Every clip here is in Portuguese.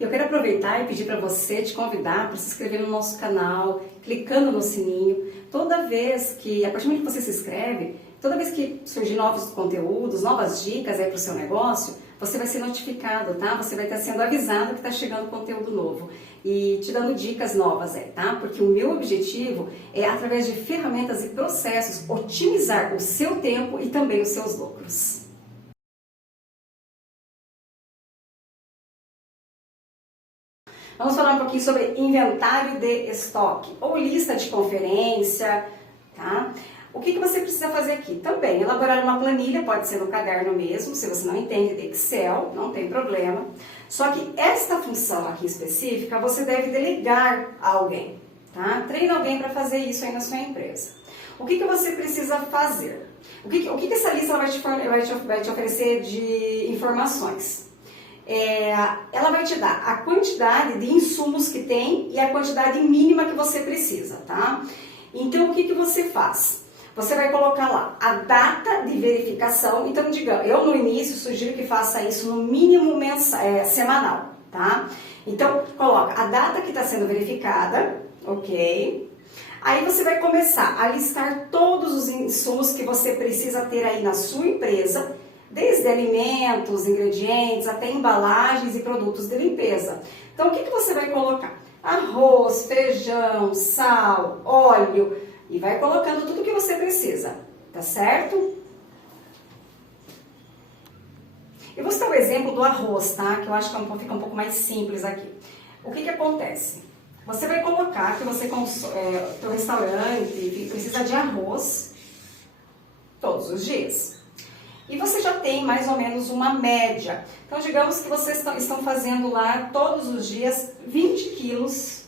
Eu quero aproveitar e pedir para você, te convidar para se inscrever no nosso canal, clicando no sininho. Toda vez que, a partir do momento que você se inscreve, toda vez que surgir novos conteúdos, novas dicas aí para o seu negócio, você vai ser notificado, tá? Você vai estar sendo avisado que está chegando conteúdo novo e te dando dicas novas aí, tá? Porque o meu objetivo é, através de ferramentas e processos, otimizar o seu tempo e também os seus lucros. Vamos falar um pouquinho sobre inventário de estoque ou lista de conferência, tá? O que você precisa fazer aqui? Também elaborar uma planilha, pode ser no caderno mesmo, se você não entende de Excel, não tem problema. Só que esta função aqui específica, você deve delegar a alguém, tá? Treina alguém para fazer isso aí na sua empresa. O que você precisa fazer? O que essa lista vai te oferecer de informações? Ela vai te dar a quantidade de insumos que tem e a quantidade mínima que você precisa, tá? Então, o que você faz? Você vai colocar lá a data de verificação. Então, digamos, eu no início sugiro que faça isso no mínimo semanal, tá? Então, coloca a data que está sendo verificada, ok? Aí você vai começar a listar todos os insumos que você precisa ter aí na sua empresa, desde alimentos, ingredientes, até embalagens e produtos de limpeza. Então, o que você vai colocar? Arroz, feijão, sal, óleo, e vai colocando tudo que você precisa, tá certo? Eu vou citar o exemplo do arroz, tá? Que eu acho que fica um pouco mais simples aqui. O que acontece? Você vai colocar que você teu restaurante precisa de arroz todos os dias. E você já tem mais ou menos uma média. Então, digamos que vocês estão fazendo lá todos os dias 20 quilos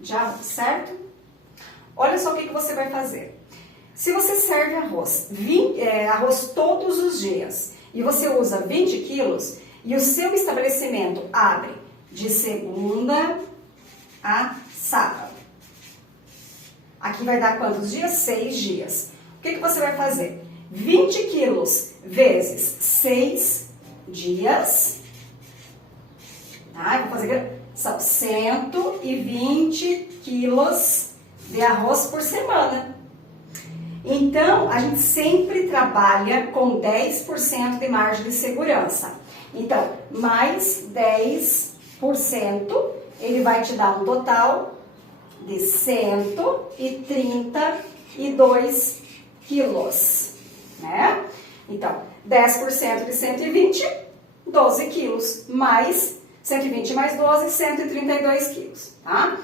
de arroz, certo? Olha só o que você vai fazer. Se você serve arroz todos os dias e você usa 20 quilos e o seu estabelecimento abre de segunda a sábado. Aqui vai dar quantos dias? 6 dias. O que você vai fazer? 20 quilos vezes 6 dias, tá? Eu vou fazer, são 120 quilos de arroz por semana. Então, a gente sempre trabalha com 10% de margem de segurança. Então, mais 10%, ele vai te dar um total de 132 quilos. Né? Então, 10% de 120, 12 quilos, mais 120 mais 12, 132 quilos, tá?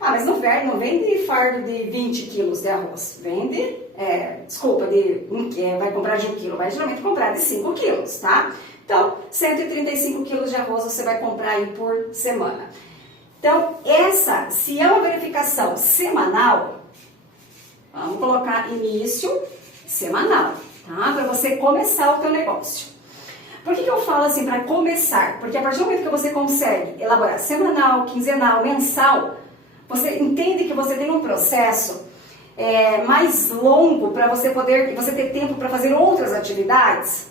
Ah, mas não vende fardo de 20 quilos de arroz, vende, vai comprar de 1 quilo, vai geralmente comprar de 5 quilos, tá? Então, 135 quilos de arroz você vai comprar aí por semana. Então, se é uma verificação semanal, vamos colocar início semanal, tá? Para você começar o teu negócio. Por que eu falo assim para começar? Porque a partir do momento que você consegue elaborar semanal, quinzenal, mensal, você entende que você tem um processo mais longo para você ter tempo para fazer outras atividades,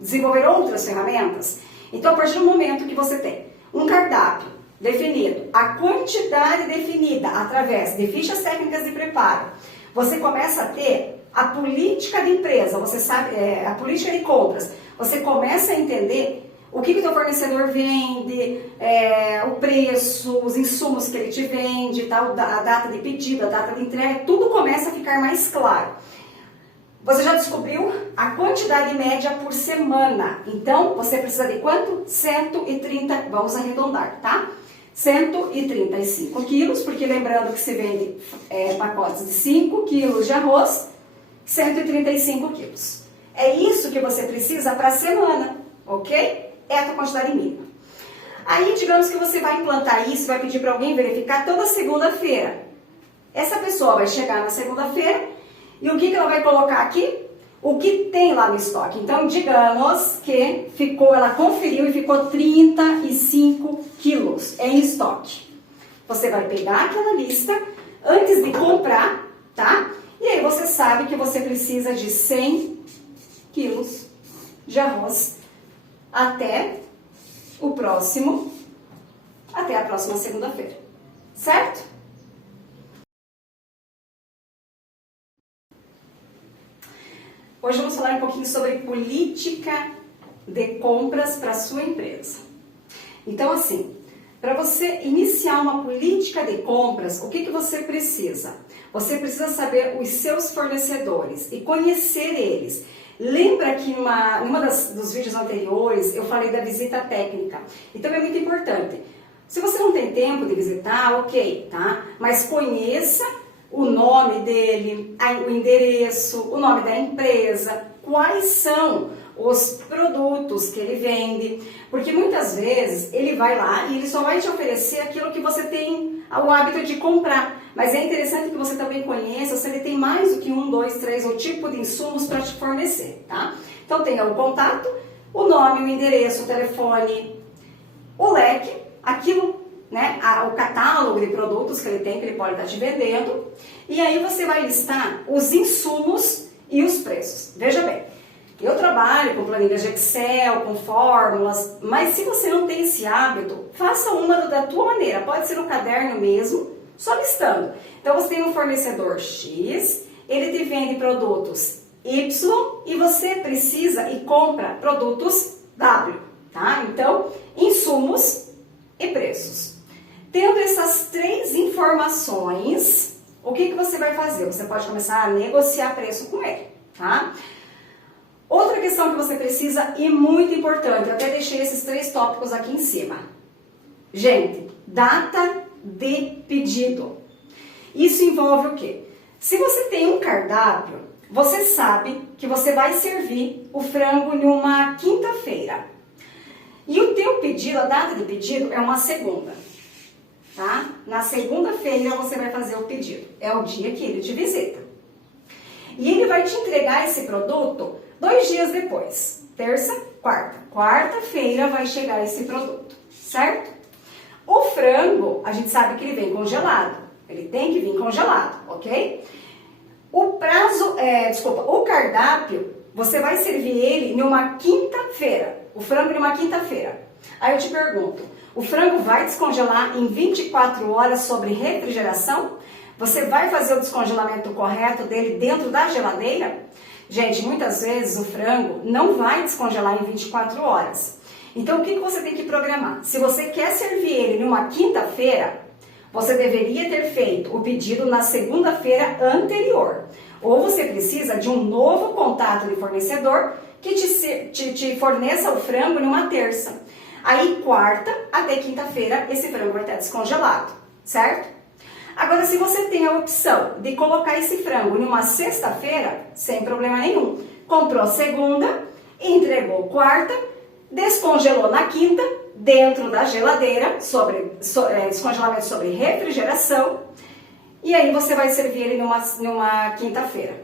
desenvolver outras ferramentas. Então, a partir do momento que você tem um cardápio definido, a quantidade definida através de fichas técnicas de preparo, você começa a ter a política de empresa, você sabe, a política de compras, você começa a entender o que o teu fornecedor vende, o preço, os insumos que ele te vende, tá? A data de pedido, a data de entrega, tudo começa a ficar mais claro. Você já descobriu a quantidade média por semana. Então, você precisa de quanto? 130, vamos arredondar, tá? 135 quilos, porque lembrando que se vende pacotes de 5 quilos de arroz, 135 quilos. É isso que você precisa para a semana, ok? É a tua quantidade mínima. Aí, digamos que você vai implantar isso, vai pedir para alguém verificar toda segunda-feira. Essa pessoa vai chegar na segunda-feira e o que ela vai colocar aqui? O que tem lá no estoque. Então, digamos que ela conferiu e ficou 35 quilos em estoque. Você vai pegar aquela lista antes de comprar, tá? E aí você sabe que você precisa de 100 quilos de arroz até o próximo, até a próxima segunda-feira, certo? Hoje vamos falar um pouquinho sobre política de compras para a sua empresa. Então, assim, para você iniciar uma política de compras, o que você precisa? Você precisa saber os seus fornecedores e conhecer eles. Lembra que dos vídeos anteriores eu falei da visita técnica? Então é muito importante. Se você não tem tempo de visitar, ok, tá? Mas conheça o nome dele, o endereço, o nome da empresa, quais são os produtos que ele vende, porque muitas vezes ele vai lá e ele só vai te oferecer aquilo que você tem o hábito de comprar, mas é interessante que você também conheça se ele tem mais do que 1, 2, 3 o tipo de insumos para te fornecer, tá? Então tenha o contato, o nome, o endereço, o telefone, o leque, aquilo, né, o catálogo de produtos que ele tem, que ele pode estar te vendendo, e aí você vai listar os insumos e os preços. Veja bem, eu trabalho com planilhas de Excel, com fórmulas, mas se você não tem esse hábito, faça uma da tua maneira, pode ser no caderno mesmo, só listando. Então você tem um fornecedor X, ele te vende produtos Y e você precisa e compra produtos W, tá? Então, insumos e preços. Tendo essas 3 informações, o que você vai fazer? Você pode começar a negociar preço com ele, tá? Outra questão que você precisa, e muito importante, eu até deixei esses 3 tópicos aqui em cima. Gente, data de pedido. Isso envolve o quê? Se você tem um cardápio, você sabe que você vai servir o frango em uma quinta-feira. E o teu pedido, a data de pedido é uma segunda. Tá? Na segunda-feira você vai fazer o pedido. É o dia que ele te visita. E ele vai te entregar esse produto 2 dias depois. Terça, quarta. Quarta-feira vai chegar esse produto, certo? O frango, a gente sabe que ele vem congelado. Ele tem que vir congelado, ok? O cardápio, você vai servir ele numa quinta-feira. O frango numa quinta-feira. Aí eu te pergunto, o frango vai descongelar em 24 horas sobre refrigeração? Você vai fazer o descongelamento correto dele dentro da geladeira? Gente, muitas vezes o frango não vai descongelar em 24 horas. Então, o que você tem que programar? Se você quer servir ele numa quinta-feira, você deveria ter feito o pedido na segunda-feira anterior. Ou você precisa de um novo contato de fornecedor que te forneça o frango numa terça. Aí, quarta até quinta-feira, esse frango vai estar descongelado, certo? Agora, se você tem a opção de colocar esse frango numa sexta-feira, sem problema nenhum. Comprou segunda, entregou quarta, descongelou na quinta, dentro da geladeira, descongelamento sobre refrigeração, e aí você vai servir ele numa quinta-feira.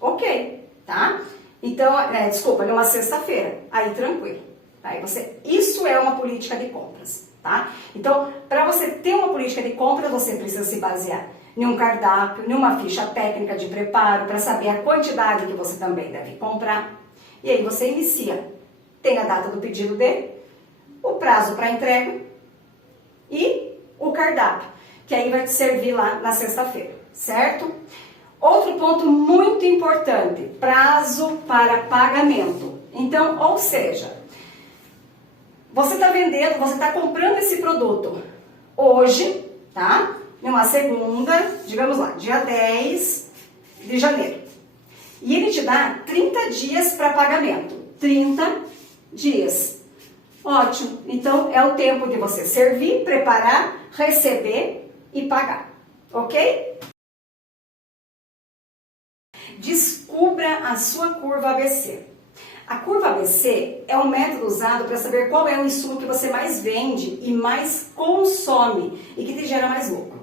Ok, tá? Então, numa sexta-feira, aí tranquilo. Aí isso é uma política de compras, tá? Então, para você ter uma política de compras, você precisa se basear em um cardápio, em uma ficha técnica de preparo, para saber a quantidade que você também deve comprar. E aí você inicia. Tem a data do pedido dele, o prazo para entrega e o cardápio, que aí vai te servir lá na sexta-feira, certo? Outro ponto muito importante, prazo para pagamento. Então, ou seja, você está vendendo, você está comprando esse produto hoje, tá? Numa segunda, digamos lá, dia 10 de janeiro. E ele te dá 30 dias para pagamento. 30 dias. Ótimo. Então, é o tempo de você servir, preparar, receber e pagar. Ok? Descubra a sua curva ABC. A curva ABC é um método usado para saber qual é o insumo que você mais vende e mais consome e que te gera mais lucro.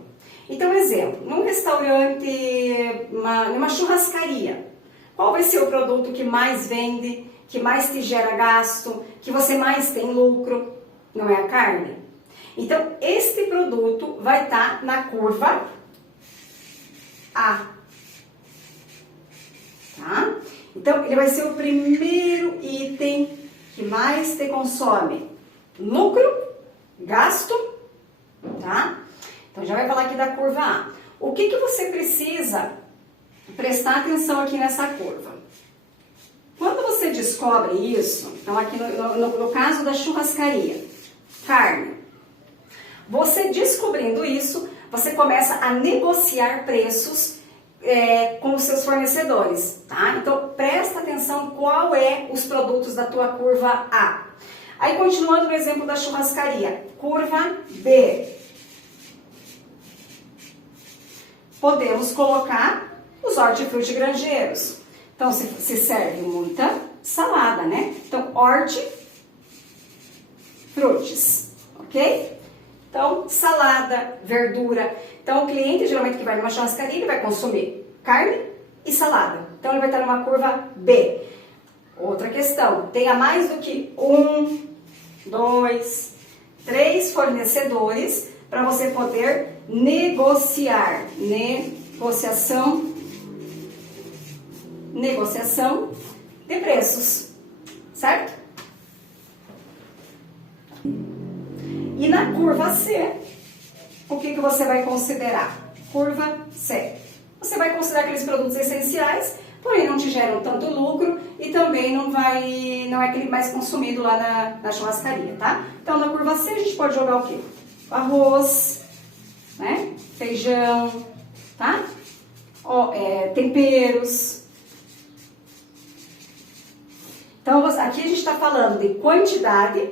Então, exemplo, num restaurante, numa churrascaria, qual vai ser o produto que mais vende, que mais te gera gasto, que você mais tem lucro? Não é a carne? Então, este produto vai estar na curva A. Tá? Então, ele vai ser o primeiro item que mais te consome. lucro, gasto, tá? Então já vai falar aqui da curva A. O que você precisa prestar atenção aqui nessa curva? Quando você descobre isso, então aqui no caso da churrascaria, carne, você descobrindo isso, você começa a negociar preços com os seus fornecedores, tá? Então presta atenção qual é os produtos da tua curva A. Aí continuando no exemplo da churrascaria, curva B. Podemos colocar os hortifruti grangeiros. Então se serve muita salada, né? Então hortifrutis, ok? Então salada, verdura. Então o cliente geralmente que vai numa churrascaria, ele vai consumir carne e salada. Então ele vai estar numa curva B. Outra questão, tenha mais do que 1, 2, 3 fornecedores para você poder negociar. Negociação de preços, certo? E na curva C, o que você vai considerar? Curva C. Você vai considerar aqueles produtos essenciais, porém não te geram tanto lucro e também não é aquele mais consumido lá na churrascaria, tá? Então na curva C a gente pode jogar o quê? Arroz, né? Feijão, tá? Temperos. Então aqui a gente está falando de quantidade,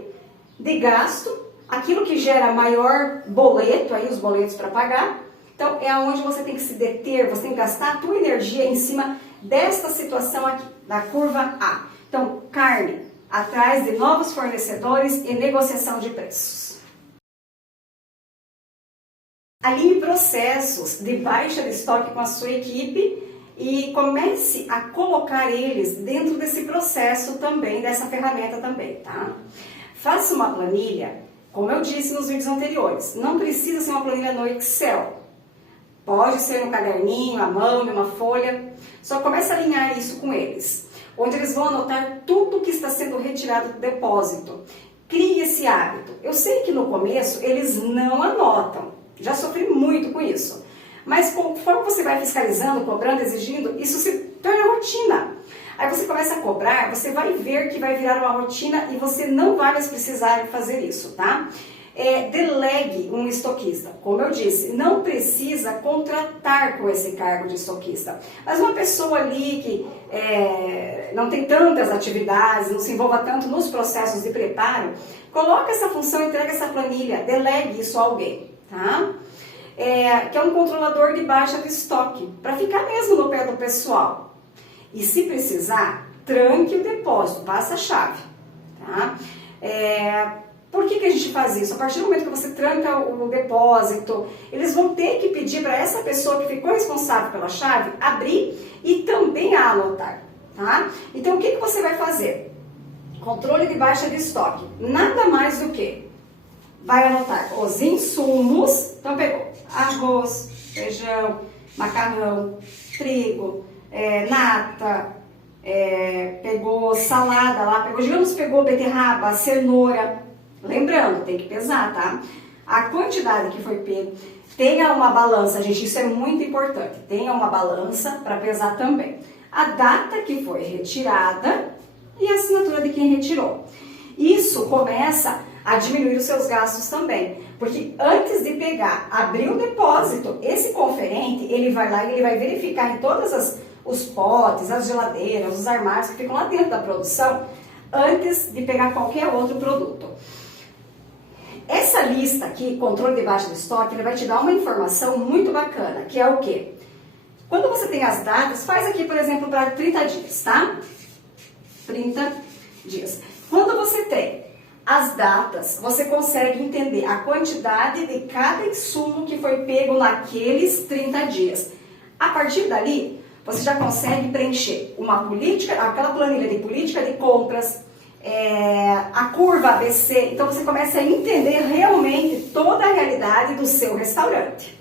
de gasto, aquilo que gera maior boleto, aí os boletos para pagar. Então é onde você tem que se deter, você tem que gastar a tua energia em cima desta situação aqui, da curva A. Então carne, atrás de novos fornecedores e negociação de preços. Alinhe processos de baixa de estoque com a sua equipe e comece a colocar eles dentro desse processo também, dessa ferramenta também, tá? Faça uma planilha, como eu disse nos vídeos anteriores, não precisa ser uma planilha no Excel. Pode ser um caderninho, à mão, uma folha, só comece a alinhar isso com eles, onde eles vão anotar tudo que está sendo retirado do depósito. Crie esse hábito. Eu sei que no começo eles não anotam, já sofri muito com isso. Mas conforme você vai fiscalizando, cobrando, exigindo, isso se torna rotina. Aí você começa a cobrar, você vai ver que vai virar uma rotina e você não vai mais precisar fazer isso, tá? Delegue um estoquista. Como eu disse, não precisa contratar com esse cargo de estoquista. Mas uma pessoa ali que não tem tantas atividades, não se envolva tanto nos processos de preparo, coloca essa função, entrega essa planilha, delegue isso a alguém, tá? Que é um controlador de baixa de estoque, para ficar mesmo no pé do pessoal. E se precisar, tranque o depósito, passa a chave, tá? Por que a gente faz isso? A partir do momento que você tranca o depósito, eles vão ter que pedir para essa pessoa que ficou responsável pela chave abrir e também a anotar, tá? Então o que você vai fazer? Controle de baixa de estoque, nada mais do que vai anotar os insumos. Então pegou arroz, feijão, macarrão, trigo, nata, pegou salada lá, pegou beterraba, cenoura. Lembrando, tem que pesar, tá? A quantidade que foi pego, tenha uma balança, gente, isso é muito importante. Tenha uma balança para pesar também. A data que foi retirada e a assinatura de quem retirou. Isso começa a diminuir os seus gastos também. Porque antes de pegar, abrir o depósito, esse conferente, ele vai lá e ele vai verificar em todos os potes, as geladeiras, os armários que ficam lá dentro da produção, antes de pegar qualquer outro produto. Essa lista aqui, controle de baixa do estoque, ele vai te dar uma informação muito bacana, que é o quê? Quando você tem as datas, faz aqui, por exemplo, para 30 dias, tá? 30 dias. Quando você tem as datas, você consegue entender a quantidade de cada insumo que foi pego naqueles 30 dias. A partir dali, você já consegue preencher uma política, aquela planilha de política de compras, a curva ABC. Então você começa a entender realmente toda a realidade do seu restaurante.